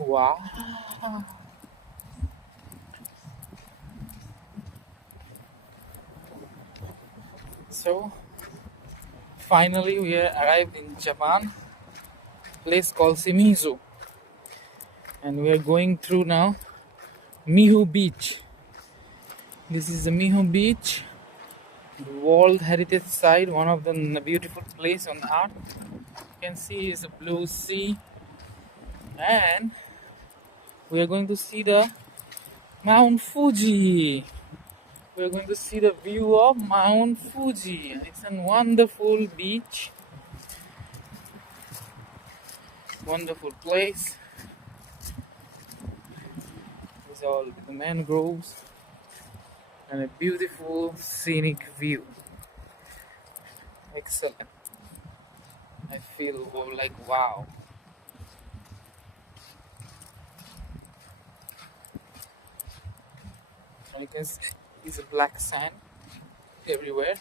Wow. So finally we are arrived in Japan, place called Shimizu, and we are going through now Miho Beach. This is the Miho Beach, World Heritage Site, one of the beautiful place on earth. You can see is a blue sea, and we are going to see the Mount Fuji. We are going to see the view of Mount Fuji. It's a wonderful beach, wonderful place. These are all the mangroves and a beautiful scenic view. Excellent. I feel like wow. And you can see it's a black sand everywhere.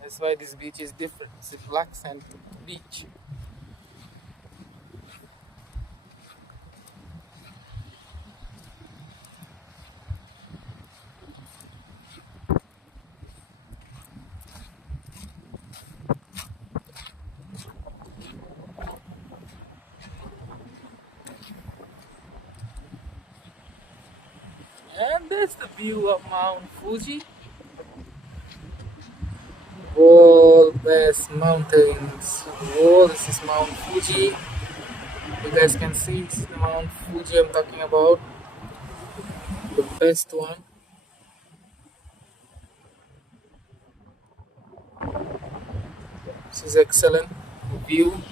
That's why this beach is different. It's a black sand beach. And that's the view of Mount Fuji. World best mountains. Whoa, this is Mount Fuji. You guys can see it's the Mount Fuji I'm talking about. The best one. This is excellent view.